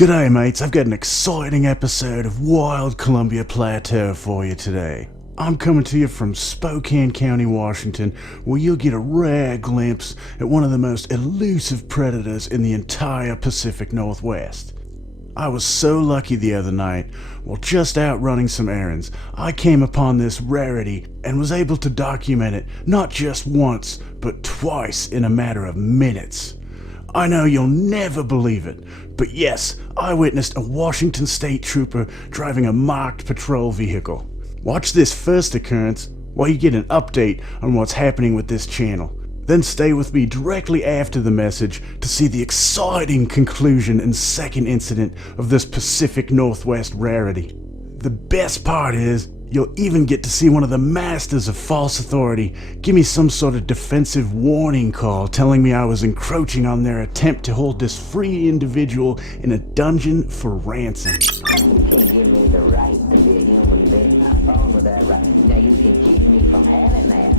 G'day mates, I've got an exciting episode of Wild Columbia Plateau for you today. I'm coming to you from Spokane County, Washington, where you'll get a rare glimpse at one of the most elusive predators in the entire Pacific Northwest. I was so lucky the other night, while just out running some errands, I came upon this rarity and was able to document it not just once, but twice in a matter of minutes. I know you'll never believe it, but yes, I witnessed a Washington State trooper driving a marked patrol vehicle. Watch this first occurrence while you get an update on what's happening with this channel. Then stay with me directly after the message to see the exciting conclusion and second incident of this Pacific Northwest rarity. The best part is, you'll even get to see one of the masters of false authority give me some sort of defensive warning call telling me I was encroaching on their attempt to hold this free individual in a dungeon for ransom. You can't give me the right to be a human being. I'm fine with that right. Now you can keep me from having that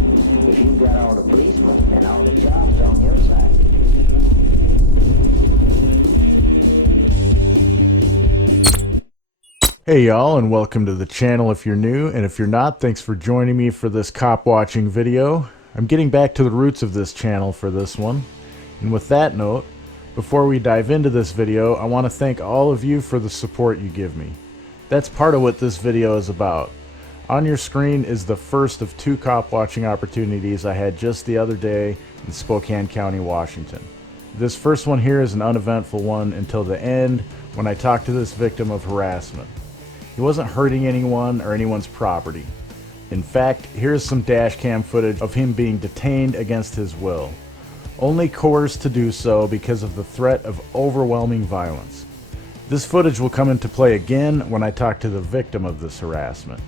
if you've got all the policemen and all the jobs on your side. Hey y'all, and welcome to the channel if you're new, and if you're not, thanks for joining me for this cop watching video. I'm getting back to the roots of this channel for this one. And with that note, before we dive into this video, I want to thank all of you for the support you give me. That's part of what this video is about. On your screen is the first of two cop watching opportunities I had just the other day in Spokane County, Washington. This first one here is an uneventful one until the end when I talked to this victim of harassment. He wasn't hurting anyone or anyone's property. In fact, here's some dash cam footage of him being detained against his will, only coerced to do so because of the threat of overwhelming violence. This footage will come into play again when I talk to the victim of this harassment.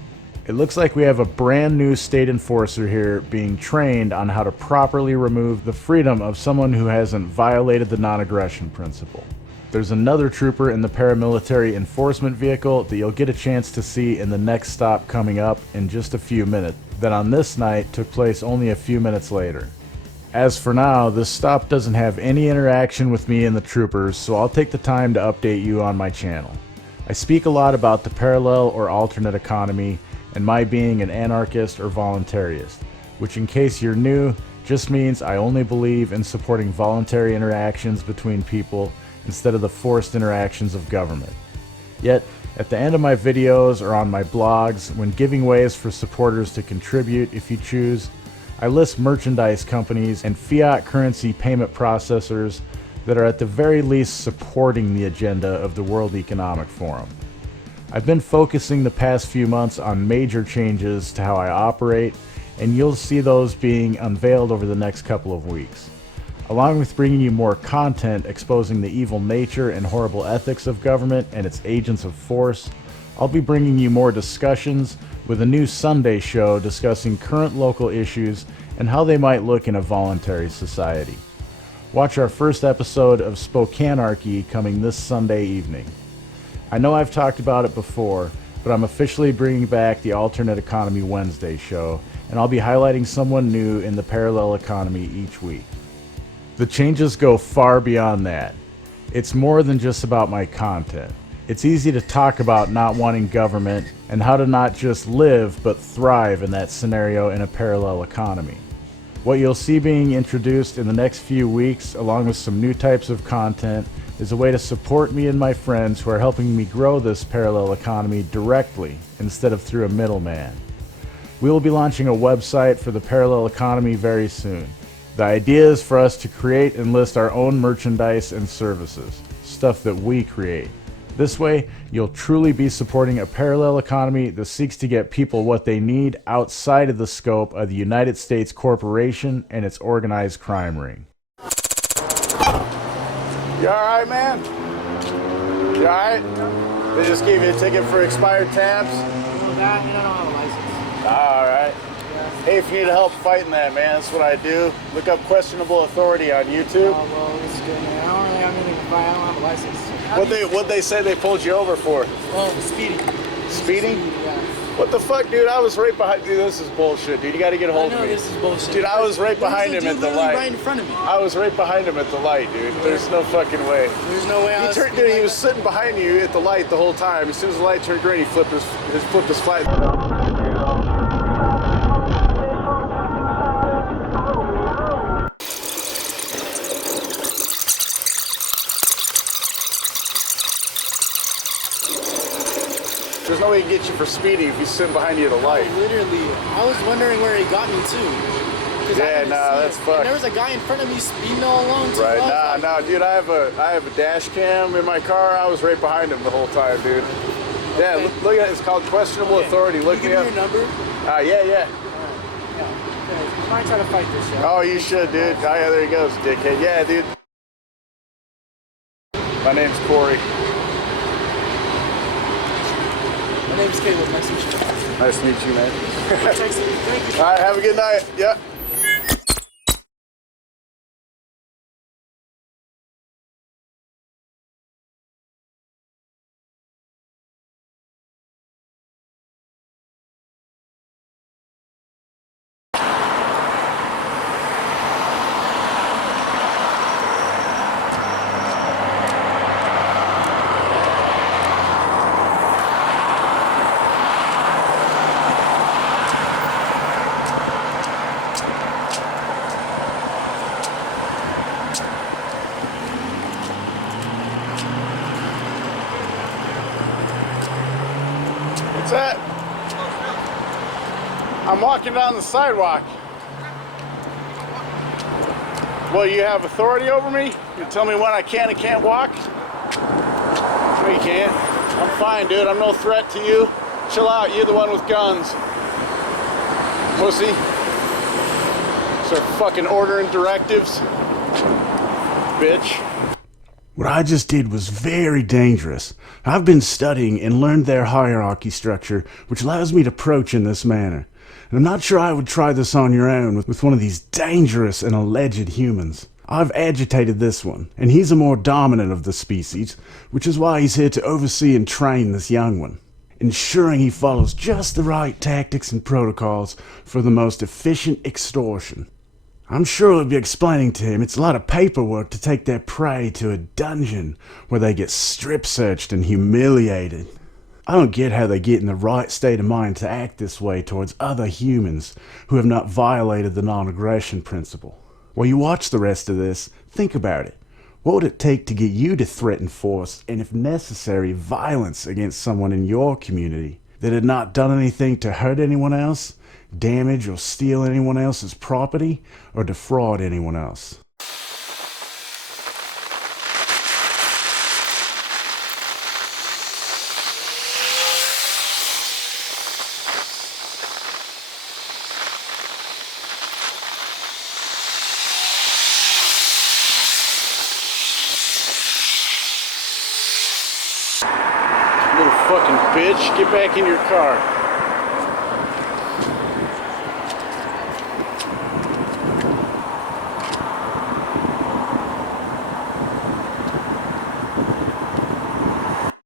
It looks like we have a brand new state enforcer here being trained on how to properly remove the freedom of someone who hasn't violated the non-aggression principle. There's another trooper in the paramilitary enforcement vehicle that you'll get a chance to see in the next stop coming up in just a few minutes, that on this night took place only a few minutes later. As for now, this stop doesn't have any interaction with me and the troopers, so I'll take the time to update you on my channel. I speak a lot about the parallel or alternate economy and my being an anarchist or voluntarist, which, in case you're new, just means I only believe in supporting voluntary interactions between people instead of the forced interactions of government. Yet, at the end of my videos or on my blogs, when giving ways for supporters to contribute if you choose, I list merchandise companies and fiat currency payment processors that are at the very least supporting the agenda of the World Economic Forum. I've been focusing the past few months on major changes to how I operate, and you'll see those being unveiled over the next couple of weeks. Along with bringing you more content exposing the evil nature and horrible ethics of government and its agents of force, I'll be bringing you more discussions with a new Sunday show discussing current local issues and how they might look in a voluntary society. Watch our first episode of Spokanearchy coming this Sunday evening. I know I've talked about it before, but I'm officially bringing back the Alternate Economy Wednesday show, and I'll be highlighting someone new in the parallel economy each week. The changes go far beyond that. It's more than just about my content. It's easy to talk about not wanting government and how to not just live but thrive in that scenario in a parallel economy. What you'll see being introduced in the next few weeks, along with some new types of content, is a way to support me and my friends who are helping me grow this parallel economy directly instead of through a middleman. We will be launching a website for the parallel economy very soon. The idea is for us to create and list our own merchandise and services, stuff that we create. This way, you'll truly be supporting a parallel economy that seeks to get people what they need outside of the scope of the United States corporation and its organized crime ring. You alright, man? You alright? They just gave you a ticket for expired tabs? Well, you don't have a license. Alright. Hey, if you need help fighting that, man, that's what I do. Look up Questionable Authority on YouTube. Oh, well, this is good, man. I don't really have anything to fight. I don't have a license. What'd they say they pulled you over for? Oh, speeding. Speeding? Yeah. What the fuck, dude? I was right behind. Dude, this is bullshit, dude. You gotta get a hold I of know me. this is bullshit. Dude, I was right behind him at the light. Right in front of me. I was right behind him at the light, dude. There's no fucking way. There's no way I was. Dude, he was sitting behind you at the light the whole time. As soon as the light turned green, he flipped his flag. There's no way he can get you for speeding if he's sitting behind you at a light. Literally, I was wondering where he got me to. Yeah, nah, that's fucked. And there was a guy in front of me speeding all along too. Right, nah, dude, I have a dash cam in my car. I was right behind him the whole time, dude. Yeah, Okay. look at it. It's called Questionable Authority. Look Can me you up. give me your number? Yeah. Yeah. I might try to fight this shit. Oh, you should, dude. Oh, yeah, there he goes, dickhead. Yeah, dude. My name's Corey. My name's Caleb. Nice to meet you. Nice to meet you, man. Thank you. All right, have a good night. Yep. What's that? I'm walking down the sidewalk. Well, you have authority over me? You tell me when I can and can't walk? No, you can't. I'm fine, dude. I'm no threat to you. Chill out. You're the one with guns. Pussy. Start fucking ordering directives. Bitch. What I just did was very dangerous. I've been studying and learned their hierarchy structure, which allows me to approach in this manner. And I'm not sure I would try this on your own with one of these dangerous and alleged humans. I've agitated this one, and he's a more dominant of the species, which is why he's here to oversee and train this young one, ensuring he follows just the right tactics and protocols for the most efficient extortion. I'm sure it'll be explaining to him it's a lot of paperwork to take their prey to a dungeon where they get strip searched and humiliated. I don't get how they get in the right state of mind to act this way towards other humans who have not violated the non-aggression principle. While you watch the rest of this, think about it. What would it take to get you to threaten force and, if necessary, violence against someone in your community that had not done anything to hurt anyone else, damage or steal anyone else's property, or defraud anyone else? Little fucking bitch. Get back in your car.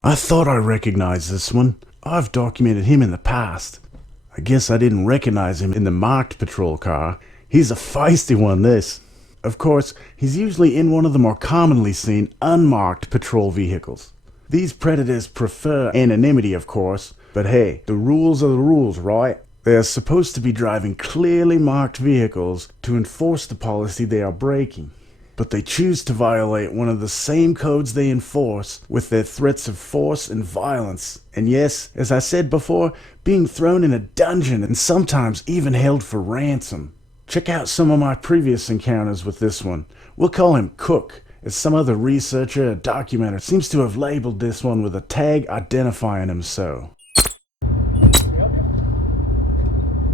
I thought I recognized this one. I've documented him in the past. I guess I didn't recognize him in the marked patrol car. He's a feisty one, this. Of course, he's usually in one of the more commonly seen unmarked patrol vehicles. These predators prefer anonymity, of course, but hey, the rules are the rules, right? They are supposed to be driving clearly marked vehicles to enforce the policy they are breaking. But they choose to violate one of the same codes they enforce with their threats of force and violence. And yes, as I said before, being thrown in a dungeon and sometimes even held for ransom. Check out some of my previous encounters with this one. We'll call him Cook, as some other researcher or documenter seems to have labeled this one with a tag identifying him so.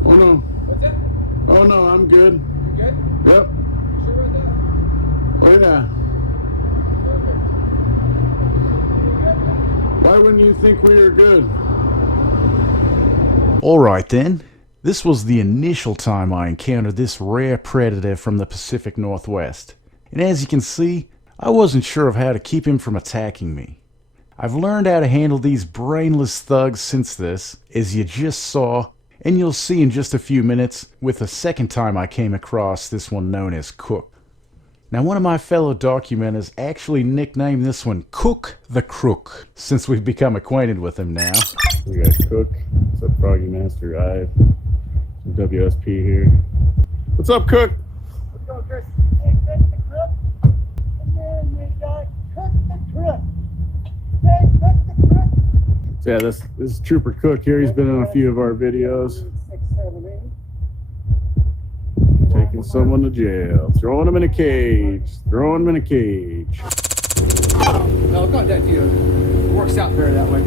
Oh no. What's that? Oh no, I'm good. You good? Yep. Sure about that? Oh yeah. Why wouldn't you think we were good? Alright then, this was the initial time I encountered this rare predator from the Pacific Northwest. And as you can see, I wasn't sure of how to keep him from attacking me. I've learned how to handle these brainless thugs since this, as you just saw, and you'll see in just a few minutes with the second time I came across this one known as Cook. Now, one of my fellow documenters actually nicknamed this one Cook the Crook, since we've become acquainted with him now. We got Cook. What's up, Froggy Master? I some WSP here. What's up, Cook? Let's go, Chris. Hey, Cook the Crook. And then we got Cook the Crook. Hey, Cook the Crook. So yeah, this is Trooper Cook here. He's been in a few of our videos. 6, 7, 8. Taking someone to jail. Throwing them in a cage. Throwing them in a cage. No, it's not that deal. It works out better that way.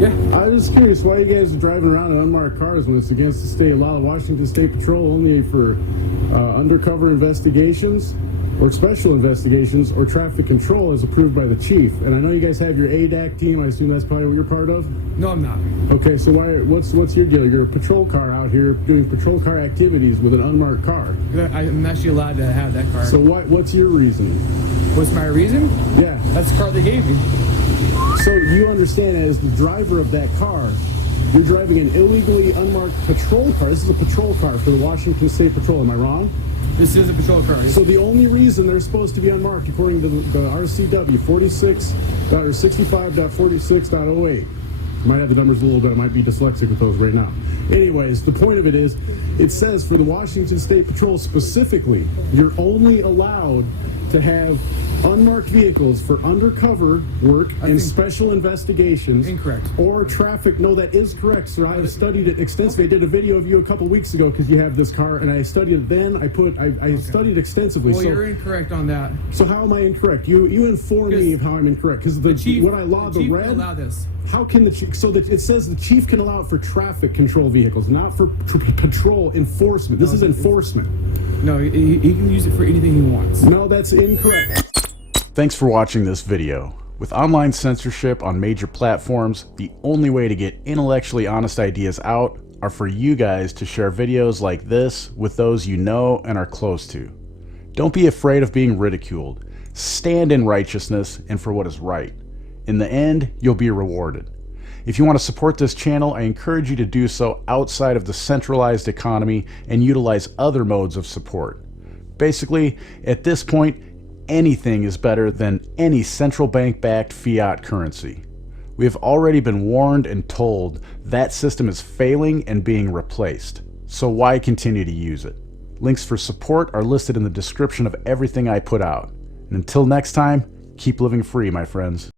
Yeah. I was just curious why you guys are driving around in unmarked cars when it's against the state law. Washington State Patrol only for undercover investigations or special investigations or traffic control as approved by the chief. And I know you guys have your ADAC team. I assume that's probably what you're part of? No, I'm not. Okay, so what's your deal? You're a patrol car out here doing patrol car activities with an unmarked car. I'm actually allowed to have that car. So what's your reason? What's my reason? Yeah. That's the car they gave me. So you understand, as the driver of that car, you're driving an illegally unmarked patrol car. This is a patrol car for the Washington State Patrol. Am I wrong? This is a patrol car. So the only reason they're supposed to be unmarked, according to the RCW 65.46.08. Might have the numbers a little bit. I might be dyslexic with those right now. Anyways, the point of it is, it says for the Washington State Patrol specifically, you're only allowed to have unmarked vehicles for undercover work and special investigations. Incorrect. Or traffic. No, that is correct, sir. I have studied it extensively. I did a video of you a couple weeks ago because you have this car, and I studied it then. I studied extensively. Well, so you're incorrect on that. So how am I incorrect? You inform me of how I'm incorrect, because the chief, what I law the chief red. can allow this. How can the chief? So that it says the chief can allow it for traffic control vehicles, not for patrol enforcement. This is enforcement. No, he can use it for anything he wants. No, that's incorrect. Thanks for watching this video. With online censorship on major platforms, the only way to get intellectually honest ideas out are for you guys to share videos like this with those you know and are close to. Don't be afraid of being ridiculed. Stand in righteousness and for what is right. In the end, you'll be rewarded. If you want to support this channel, I encourage you to do so outside of the centralized economy and utilize other modes of support. Basically, at this point, anything is better than any central bank-backed fiat currency. We have already been warned and told that system is failing and being replaced. So why continue to use it? Links for support are listed in the description of everything I put out. And until next time, keep living free, my friends.